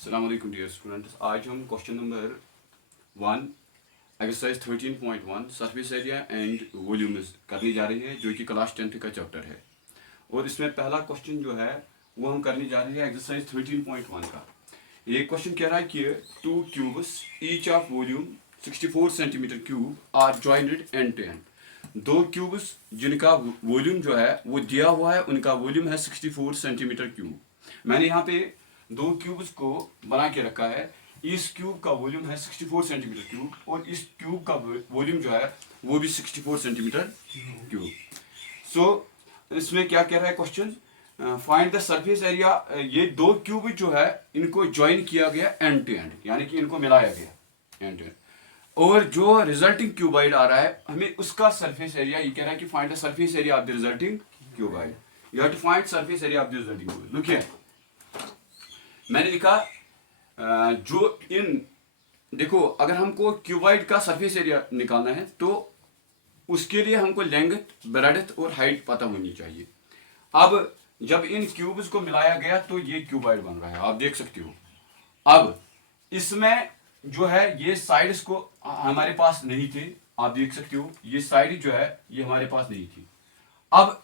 अस्सलाम वालेकुम dear students. आज हम question number 1 exercise 13.1 surface area and volumes करने जा रहे हैं, जो कि क्लास 10th का चैप्टर है। और इसमें पहला क्वेश्चन जो है वो हम करने जा रहे हैं एक्सरसाइज 13.1 का। ये क्वेश्चन कह रहा है कि two cubes each of volume 64 centimetre cube are jointed end to end. दो क्यूब्स जिनका वॉल्यूम जो है वो दिया हुआ है, उनका वॉल्यूम है 64 सेंटीमीटर क्यूब। मैंने यहाँ पे दो क्यूब्स को बना के रखा है। इस क्यूब का वॉल्यूम है 64 सेंटीमीटर क्यूब और इस क्यूब का वॉल्यूम जो है वो भी 64 सेंटीमीटर क्यूब। सो इसमें क्या कह रहा है question, find the surface area. ये दो क्यूब जो है इनको ज्वाइन किया गया एंड टू एंड, यानी कि इनको मिलाया गया एंड टू एंड, और जो रिजल्टिंग क्यूबाइड आ रहा है हमें उसका सरफेस एरिया। ये कह रहा है कि find the surface area of the resulting cuboid. You have to find surface area of the resulting cuboid. Look here, मैंने लिखा जो इन देखो, अगर हमको क्यूबाइड का सरफेस एरिया निकालना है तो उसके लिए हमको लेंथ, ब्रेड्थ और हाइट पता होनी चाहिए। अब जब इन क्यूब्स को मिलाया गया तो ये क्यूबाइड बन रहा है, आप देख सकते हो। अब इसमें जो है ये साइड्स को हमारे पास नहीं थे, आप देख सकते हो। ये साइड जो है ये हमारे पास नहीं थी। अब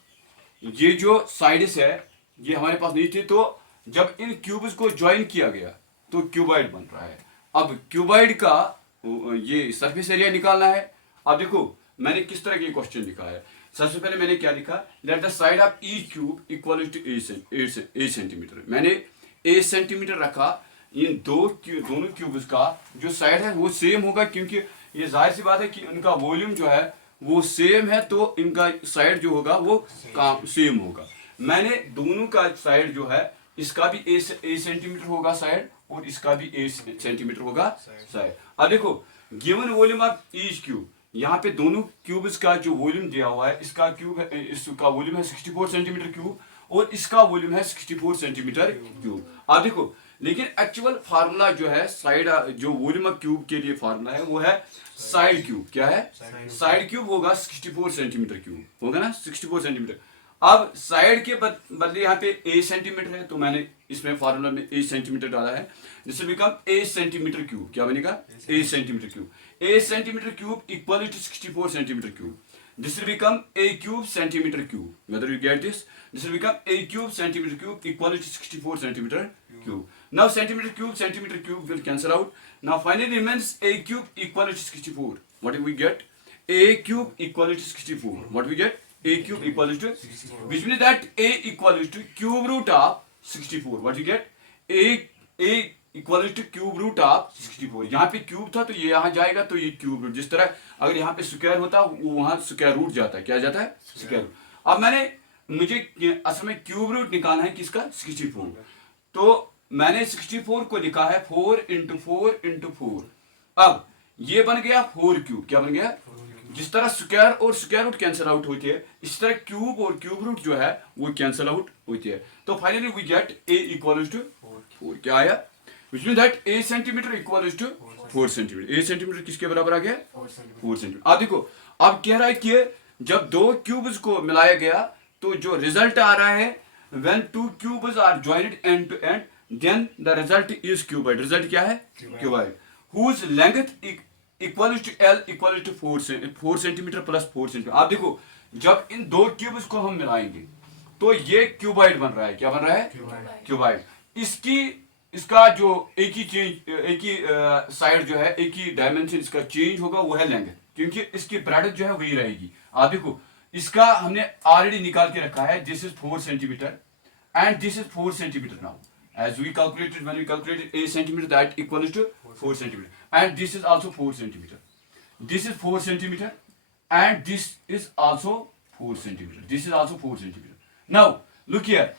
ये जो साइड्स है ये हमारे पास नहीं थे, तो जब इन क्यूब्स को ज्वाइन किया गया तो क्यूबाइड बन रहा है। अब क्यूबाइड का ये सरफेस एरिया निकालना है। अब देखो मैंने किस तरह के क्वेश्चन लिखा है। सबसे पहले मैंने क्या लिखा, let the side of each cube equal to 8 centimetre. मैंने 8 सेंटीमीटर रखा। इन दोनों क्यूब्स का जो साइड है वो सेम होगा, क्योंकि ये जाहिर सी बात है कि उनका वॉल्यूम जो है वो सेम है, तो इनका साइड जो होगा वो सेम होगा। मैंने दोनों का साइड जो है, इसका भी 8 सेंटीमीटर होगा साइड और इसका भी 8 सेंटीमीटर होगा साइड। अब देखो given volume of each cube, यहाँ पे दोनों क्यूब्स का जो वॉल्यूम दिया हुआ है, इसका क्यूब है, इसका वॉल्यूम है 64 सेंटीमीटर क्यूब और इसका वॉल्यूम है 64 सेंटीमीटर क्यूब। अब देखो लेकिन एक्चुअल फार्मूला जो है साइड, जो वॉल्यूम ऑफ क्यूब के लिए फार्मूला है वो है साइड क्यूब। क्या है? साइड क्यूब होगा 64 सेंटीमीटर क्यूब होगा ना, 64 सेंटीमीटर। अब साइड के बदले यहाँ पे 8 सेंटीमीटर है, तो मैंने इसमें फार्मूला में 8 सेंटीमीटर डाला है, जिससे बिकम 8 सेंटीमीटर क्यूब। क्या बनेगा? 8 centimetre cube. 8 centimetre cube equal to 64 centimetre cube. This will become a cube centimeter cube. Whether you get this, this will become a cube centimeter cube equal to 64 centimeter cube. Now centimeter cube will cancel out. Now finally remains a cube equal to 64. What do we get? A cube equal to 64. What we get? A cube equal to 64. Which means that a equal to cube root of 64. What you get? A equal to cube root of 64। यहाँ पे cube था तो ये यहाँ जाएगा, तो ये cube root. जिस तरह अगर यहाँ पे स्क्वायर होता वो वहां स्क्वायर रूट जाता है। क्या जाता है? Square root. अब मुझे असल में क्यूब रूट निकालना है किसका? 64। तो मैंने 64 को लिखा है 4 इंटू 4 इंटू 4। अब ये बन गया 4 क्यूब। क्या बन गया? जिस तरह स्क्वायर और स्क्वायर रूट कैंसिल आउट होती है, इस तरह क्यूब और क्यूब रूट जो है वो कैंसिल आउट होती है। तो finally we get a equal to 4। क्या आया? Which means that 8 centimetre equal to 4 centimetre. 8 centimetre किसके बराबर आ गया? 4 सेंटीमीटर। अब देखो, अब कह रहा है कि जब दो क्यूब्स को मिलाया गया तो जो रिजल्ट आ रहा है, when two cubes are joined end to end, then the result is cuboid। Result क्या है? Cuboid. whose length equal to L equal to 4 centimetre plus 4 centimetre. आप देखो जब इन दो क्यूब्स को हम मिलाएंगे तो ये क्यूबाइड बन रहा है। क्या बन रहा है? क्यूबाइड। इसका जो एक ही साइड जो है, एक ही डायमेंशन इसका चेंज होगा, वो है लेंथ, क्योंकि इसकी ब्रेड्थ जो है वही रहेगी। आप देखो इसका हमने ऑलरेडी निकाल के रखा है। This is 4 centimetre and this is 4 centimetre. Now as we calculated, when we calculated 8 centimetre, that equals to 4 centimetre and this is also 4 centimetre. This is 4 centimetre and this is also 4 centimetre. This is also 4 centimetre. Now look here,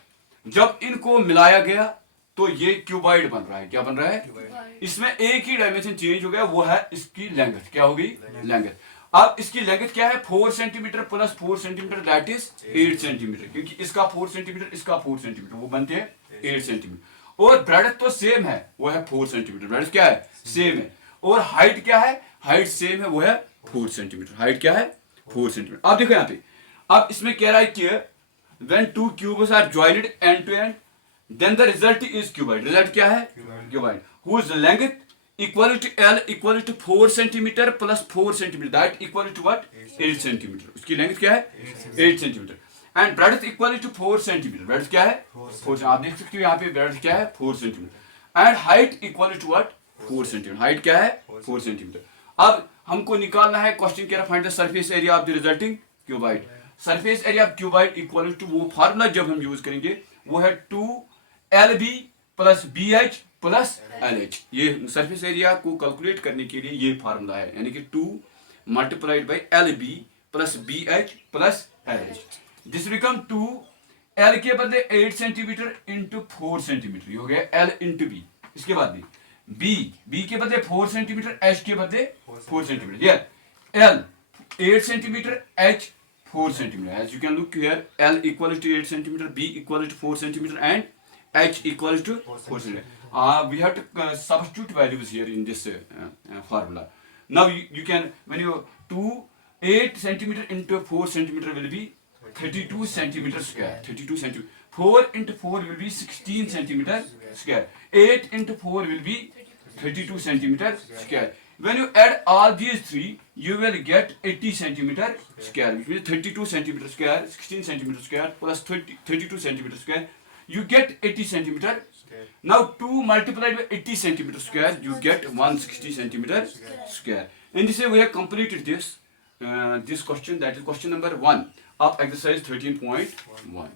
जब इनको मिलाया गया तो ये cuboid बन रहा है। क्या बन रहा है? इसमें एक ही डायमेंशन चेंज हो गया, वो है इसकी लेंथ। क्या होगी? लेंथ। अब इसकी लेंथ क्या है? 4 centimetre plus 4 centimetre, that is 8 centimetre. क्योंकि इसका 4 सेंटीमीटर, इसका 4 सेंटीमीटर, वो बनते हैं 8 सेंटीमीटर। और ब्रेड्थ तो सेम है, वो है 4 सेंटीमीटर। ब्रेड्थ क्या है? सेम है। और हाइट क्या है? हाइट सेम है, वो है 4 सेंटीमीटर। हाइट क्या है? 4 सेंटीमीटर। अब देखो यहाँ पे, अब इसमें कह रहा है कि when two cubes are joined end to end, then the result is cuboid. Result क्या है? Cuboid. Whose length equal to L equal to 4 centimeter plus 4 centimeter. That equal to what? 8 centimeter. उसकी length क्या है? 8 centimeter. And breadth equal to 4 centimeter. breadth क्या है? 4. आप देख सकते हो यहाँ पे breadth क्या है? 4 centimeter. And height equal to what? 4 centimeter. height क्या है? 4 centimeter. अब हमको निकालना है, क्वेश्चन कह रहा find the surface area of the resulting cuboid. Surface area of cuboid equal to, वो फार्मूला जब हम यूज करेंगे वो है 2LB plus BH plus LH. ये सरफेस एरिया को कैलकुलेट करने के लिए ये फार्मूला है, यानी कि 2 multiplied by LB plus BH plus LH. This become 2L के बदले 8 सेंटीमीटर इंटू 4 सेंटीमीटर, ये हो गया L इंटू B. इसके बाद B के बदले 4 सेंटीमीटर, H के बदले 4 सेंटीमीटर. ये L 8 centimetre, H 4 centimeter. As you can look here, L equal to 8 centimeter, B equal to 4 centimeter, and H equal to 4 centimeter. We have to substitute values here in this formula. Now you can, when you 8 centimeter into 4 centimeter will be 32 centimeter square. 32 centimeter. 4 into 4 will be 16 centimeter square. 8 into 4 will be 32 centimeter square. When you add all these three, you will get 80 centimeter square, which means 32 centimeter square, 16 centimeter square plus 32 centimeter square. You get 80 centimeter. Now 2 multiplied by 80 centimeter square, you get 160 centimeter square. In this way, we have completed this question. That is question number 1 of exercise 13.1.